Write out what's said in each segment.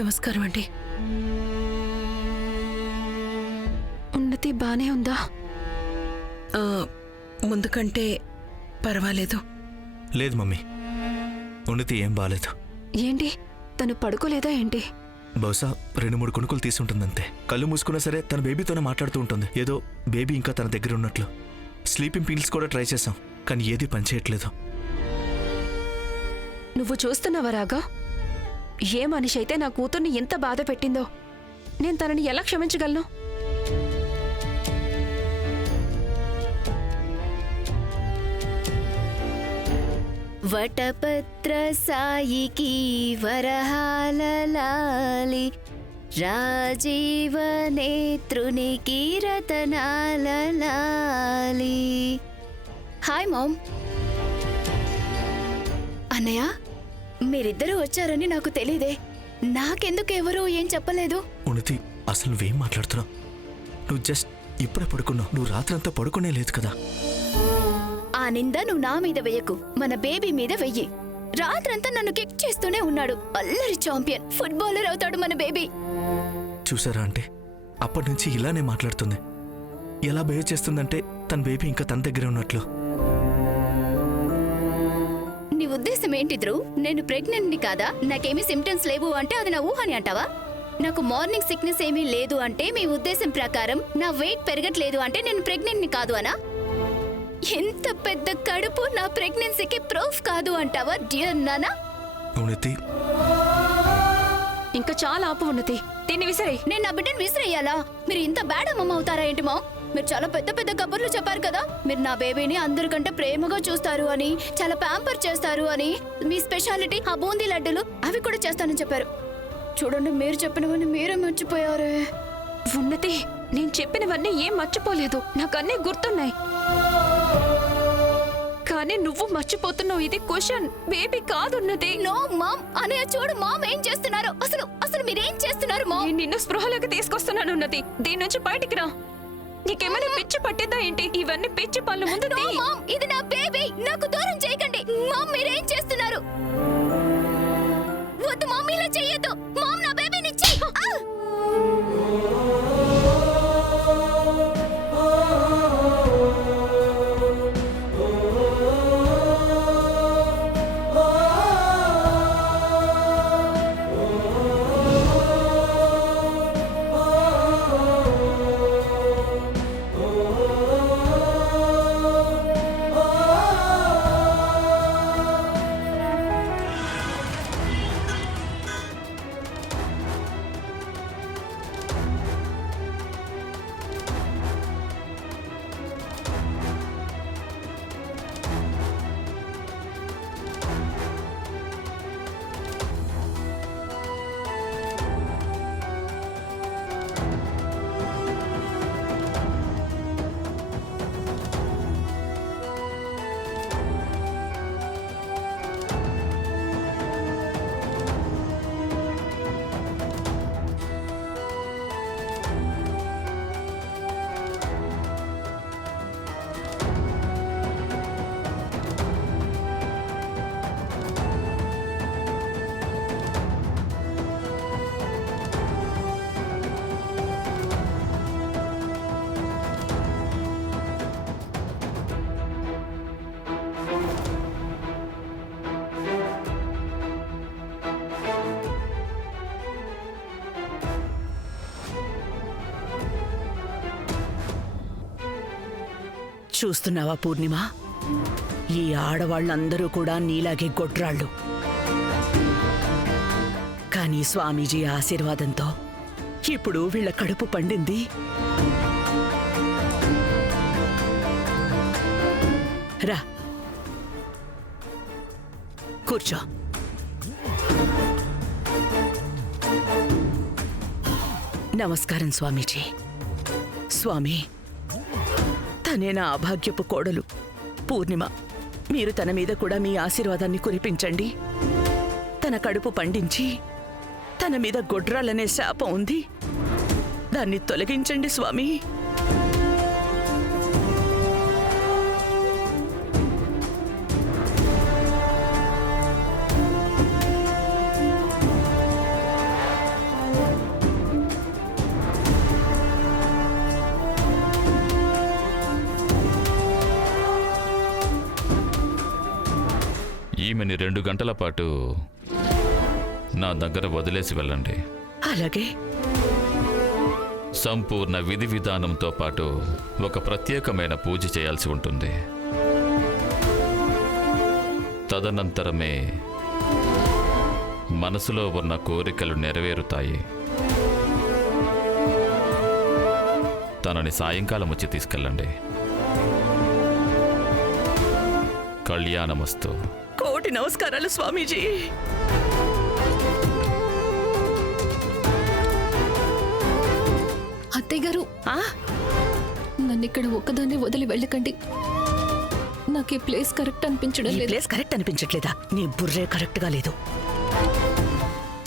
నమస్కారం అండి. ఉన్నతి బానే ఉందా? ముందు కంటే పర్వాలేదు. లేదు మమ్మీ, ఉన్నతి ఏం బాలేదు. ఏంటి, తను పడుకోలేదా ఏంటి? బహుశా 2-3 కొనుక్కులు తీసుంటుందంతే. కళ్ళు మూసుకున్నా సరే తన బేబీతోనే మాట్లాడుతూ ఉంటుంది. ఏదో బేబీ ఇంకా తన దగ్గర ఉన్నట్లు. స్లీపింగ్ పిల్స్ కూడా ట్రై చేశాం, కానీ ఏది పనిచేయట్లేదు. నువ్వు చూస్తున్నావా రాగా? ఏ మనిషి అయితే నా కూతుర్ని ఎంత బాధ పెట్టిందో నేను తనని ఎలా క్షమించగలను? వటపత్ర సాయికి వరహాలలాలి, రాజీవ నేత్రునికి రతనాలలాలి. Hi ma'am. అన్నయ్య, మీరిద్దరూ వచ్చారని నాకు తెలీదే. నాకెందుకు ఎవరూ ఏం చెప్పలేదు? ఉన్నతి, అసలు నువ్వేం మాట్లాడుతున్నావు? నువ్వు జస్ట్ ఇప్పుడే పడుకున్నావు. నువ్వు రాత్రంతా పడుకునే లేదు కదా. ఆ నింద నువ్వు నా మీద వెయ్యకు, మన బేబీ మీద వెయ్యి. రాత్రంతా నన్ను కిక్ చేస్తూనే ఉన్నాడు. అల్లరి ఛాంపియన్, ఫుట్బాలర్ అవుతాడు మన బేబీ. చూసారా అంటే అప్పటి నుంచి ఇలానే మాట్లాడుతుంది. ఎలా బిహేవ్ చేస్తుందంటే తన బేబీ ఇంకా తన దగ్గరే ఉన్నట్లు. నీ ఉద్దేశం ఏంటి ధ్రువ్? నేను ప్రెగ్నెంట్ని కాదా? నాకేమీ సిమ్టమ్స్ లేవు అంటే అది నా ఊహని అంటావా? నాకు మార్నింగ్ సిక్నెస్ ఏమీ లేదు అంటే మీ ఉద్దేశం ప్రకారం నా వెయిట్ పెరగట్లేదు అంటే నేను ప్రెగ్నెంట్ని కాదు అనా? ఎంత పెద్ద కడుపు నా ప్రెగ్నెన్సీకి ప్రూఫ్ కాదు అంటావా డియర్ నానా? ఉన్నతి, ఇంకా చాలా ఆపు ఉన్నతి. దీన్ని విసిరే. నేను నా బిడ్డను విసిరేయాలా? మీరు ఇంత బ్యాడ్ అమ్మమ్మ అవుతారా ఏంటి మా? మీరు చాలా పెద్ద పెద్ద కబుర్లు చెప్పారు కదా. మీరు నా బేబీని అందరికంటే ప్రేమగా చూస్తారు అని, చాలా ప్యాంపర్ చేస్తారు అని, మీ స్పెషాలిటీ ఆ బూందీ లడ్డూలు అవి కూడా చేస్తానని చెప్పారు. చూడండి, మీరు చెప్పినవన్నీ మీరే మర్చిపోయారే. ఉన్నతి, నేను చెప్పినవన్నీ ఏం మర్చిపోలేదు. నాకన్నీ గుర్తున్నాయి. కానీ నువ్వు మర్చిపోతున్నావు. ఇది క్వశ్చన్, బేబీ కాదున్నది. No mom. అనయ్య చూడు మామ్ ఏం చేస్తున్నారు. అసలు అసలు మీరేం చేస్తున్నారు మామ్? నేను నిన్ను స్పృహలోకి తీసుకొస్తున్నాను ఉన్నది. దీని నుంచి బయటికి రా. నీకేమైనా పిచ్చి పట్టిందా ఏంటి? ఇవన్నీ పిచ్చి పళ్ళు ముందు నో మామ్, ఇది నా బేబీ. నాకు దూరం చేయకండి మామ్. మీరేం చేస్తున్నారు? వద్దు మామ్, ఇలా చెయ్యొద్దు మామ్. నా బేబీని ఇచ్చేయ్. చూస్తున్నావా పూర్ణిమ, ఈ ఆడవాళ్ళందరూ కూడా నీలాగే గొడ్రాళ్ళు. కానీ స్వామీజీ ఆశీర్వాదంతో ఇప్పుడు వీళ్ళ కడుపు పండింది. రా కూర్చో. నమస్కారం స్వామీజీ. స్వామి, తనే నా అభాగ్యపు కోడలు పూర్ణిమ. మీరు తన మీద కూడా మీ ఆశీర్వాదాన్ని కురిపించండి. తన కడుపు పండించి తన మీద గొడ్రాలనే శాపం ఉంది, దాన్ని తొలగించండి స్వామి. 2 గంటల పాటు నా దగ్గర వదిలేసి వెళ్ళండి. అలాగే. సంపూర్ణ విధి విధానంతో పాటు ఒక ప్రత్యేకమైన పూజ చేయాల్సి ఉంటుంది. తదనంతరమే మనసులో ఉన్న కోరికలు నెరవేరుతాయి. తనని సాయంకాలం వచ్చి తీసుకెళ్ళండి. కళ్యాణమస్తు. కోటి నమస్కారాలు స్వామీజీ. అత్తయ్య గారు, నన్ను ఇక్కడ ఒక్కదాన్ని వదిలి వెళ్ళకండి. నాకు ఈ ప్లేస్ కరెక్ట్ అనిపించడం ఈ లేదు. ప్లేస్ కరెక్ట్ అనిపించట్లేదా? నీ బుర్రే కరెక్ట్ గా లేదు.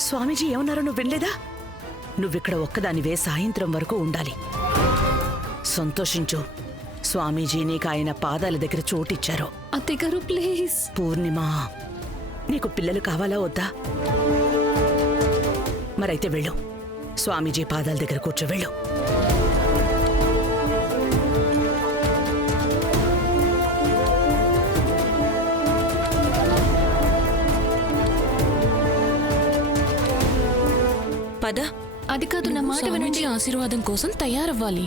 స్వామీజీ ఏమన్నారో నువ్వు వినలేదా? నువ్విక్కడ ఒక్కదానివే సాయంత్రం వరకు ఉండాలి. సంతోషించు. స్వామీజీ నీకు ఆయన పాదాల దగ్గర చోటిచ్చారు. అత్తయ్య గారు ప్లీజ్. పూర్ణిమ, నీకు పిల్లలు కావాలా వద్దా? మరైతే వెళ్ళు. స్వామీజీ పాదాల దగ్గర కూర్చో, వెళ్ళు. పద. అది కాదు, నా మాట వినండి. ఆశీర్వాదం కోసం తయారవ్వాలి.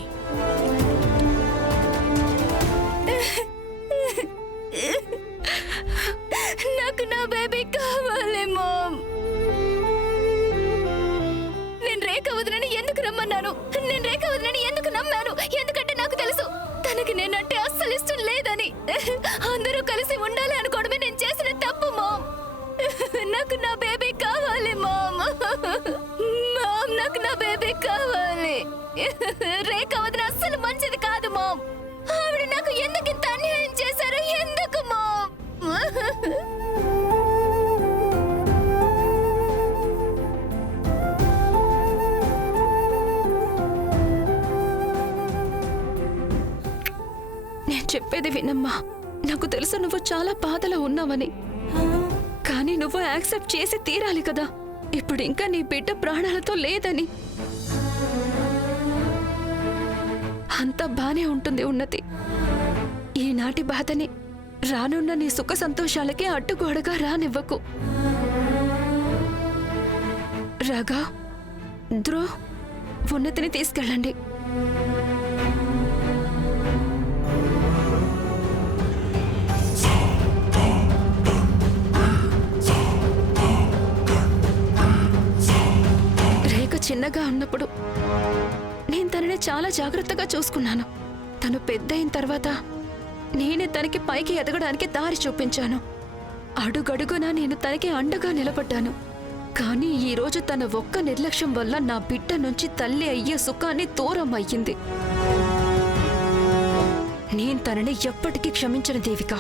నాకు నా బేబీ కావాలి మామ్. నేను రేఖ వదినని ఎందుకు నమ్మన్నాను? నేను రేఖ వదినని ఎందుకు నమ్మాను? ఎందుకంటే నాకు తెలుసు తనకి నేనంటే అస్సలు ఇష్టం లేదని. అందరూ కలిసి ఉండాలి అనుకోవడమే నేను చేసిన తప్పు మామ్. నాకు నా బేబీ కావాలి మామ్. మామ్, నాకు నా బేబీ కావాలి. రేఖ వదిన అస్సలు మంచిది కాదు మామ్. ఆవిడ నాకు ఎందుకు ఇంత అన్యాయం చేశారు? ఎందుకు మామ్? నేను చెప్పేది వినమ్మా. నాకు తెలుసు నువ్వు చాలా బాధలో ఉన్నావని, కానీ నువ్వు యాక్సెప్ట్ చేసి తీరాలి కదా. ఇప్పుడు ఇంకా నీ బిడ్డ ప్రాణాలతో లేదని. అంతా బానే ఉంటుంది ఉన్నతి. ఈనాటి బాధని రానున్న నీ సుఖ సంతోషాలకి అడ్డుగోడగా రానివ్వకు. రాగా, ధ్రువ్, ఉన్నతిని తీసుకెళ్ళండి. రేఖ చిన్నగా ఉన్నప్పుడు నేను తనని చాలా జాగ్రత్తగా చూసుకున్నాను. తను పెద్ద అయిన తర్వాత నేనే తనకి పైకి ఎదగడానికి దారి చూపించాను. అడుగడుగున నేను తనకి అండగా నిలబడ్డాను. కానీ ఈరోజు తన ఒక్క నిర్లక్ష్యం వల్ల నా బిడ్డ నుంచి తల్లి అయ్యే సుఖాన్ని దూరం అయ్యింది. నేను తనని ఎప్పటికీ క్షమించను దేవిక.